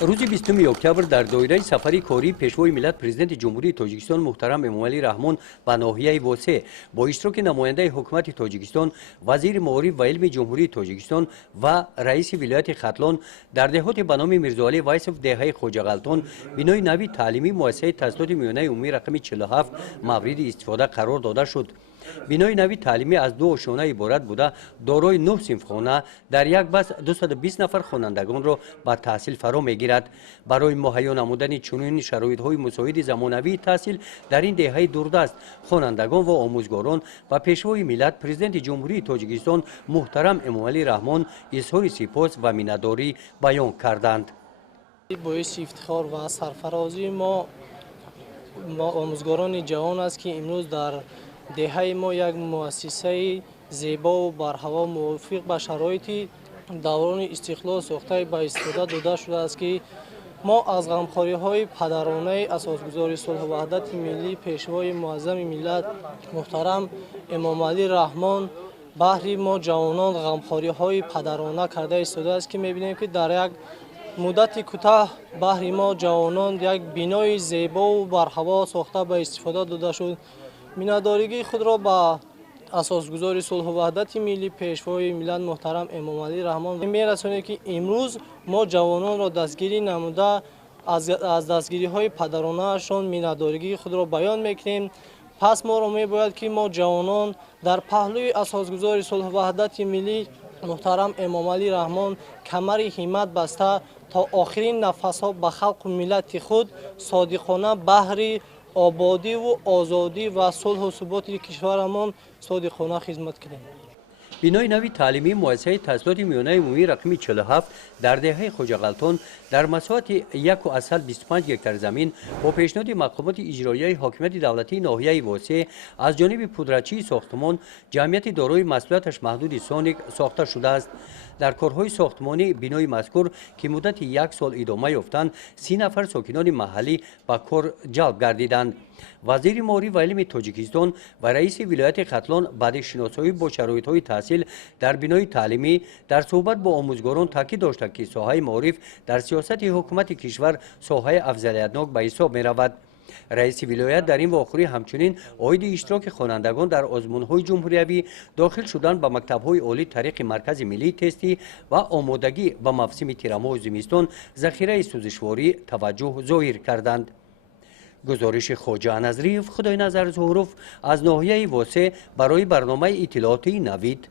روز 20 اکتبر در دایره سفری کاری پیشوای ملت پرزیدنت جمهوری تاجیکستان محترم امومالی رحمان به ناحیه واسه با اشتراک نماینده حکومت تاجیکستان، وزیر معارف و علم جمهوری تاجیکستان و رئیس ولایت ختلان در دهات به نام میرزاعلی وایسف دهه خوجغلطان بنای نوی تعلیمی مؤسسه تحصیلات میانه عمومی رقم 47 مورد استفاده قرار داده شد. بنای نوی تعلیمی از دو آشانه عبارت بوده دارای 9 صنفخانه در یک بس 220 نفر خوانندگان را به تحصیل فرا میگیرد. برای مهیا نمودن چنین شرایط‌های مساعد زمانوی تحصیل در این دهه دوردست خوانندگان و آموزگاران و پیشوای ملت پرزیدنت جمهوری تاجیکستان محترم امومالی رحمان اظهار سپاس و مینه‌داری بیان کردند. باعث افتخار و سرفرازی ما آموزگاران جوان است که امروز در دهه ما یک مؤسسه زیبا و برهوا موافق به شرایط دوران استقلال ساخته به استفاده داده شده است که ما از غمخواری های پدرانه اساسگزار صلح و وحدت ملی پیشوای معظم ملت محترم امامعلی رحمان بهر ما جوانان غمخواری های پدرانه کرده ایستاده است که میبینیم که در یک مدت کوتاه بهر ما جوانان یک بنای زیبا و برهوا ساخته به استفاده داده شد. مینه‌داری خود را به اساسگزار صلح و وحدت ملی پیشوای ملت محترم امامعلی رحمان میرسانیم که امروز ما جوانان را دستگیری نموده از دستگیری های پدرانه شان مینه‌داری خود را بیان میکنیم. پس ما را میباید که ما جوانان در پهلوی اساسگزار صلح و وحدت ملی محترم امامعلی رحمان کمر همت بسته تا آخرین نفس ها به خلق و ملت خود صادقانه بهر آبادی و آزادی و صلح و ثبات کشورمان صادقانه خدمت کنیم. بنای نوی تعلیمی مؤسسه تحصیلات میانه عمومی رقم 47 در دهه خوجغلطان در مساحت 1.25 هکتار زمین با پیشنهاد مقامات اجرایی حاکمیت دولتی ناحیه واسه از جانب پودرچی ساختمان جمعیت دارای مسئولیتش محدود سانک ساخته شده است. در کارهای ساختمانی بنای مذکور که مدت 1 سال ادامه یافتند 30 نفر ساکنان محلی به کار جلب گردیدند. وزیر معارف و علم تاجیکستان و رئیس ولایت ختلان بعد شناسایی با شرایط‌های تحصیل در بنای تعلیمی در صحبت با آموزگاران تاکید داشت که ساحه معارف در سیاست حکومت کشور ساحه افضلیتناک به حساب می‌رود. رئیس ولایت در این واقعه همچنین عاید اشتراک خوانندگان در آزمون‌های جمهوریوی داخل شدن به مکتب‌های عالی طریق مرکز ملی تستی و آمادگی به موسم تیرماه زمستان ذخیره سوزشواری توجه ظاهر کردند. گزارش خواجه نظریف خدای نظر ظهروف از ناحیه واسه برای برنامه اطلاعاتی نوید.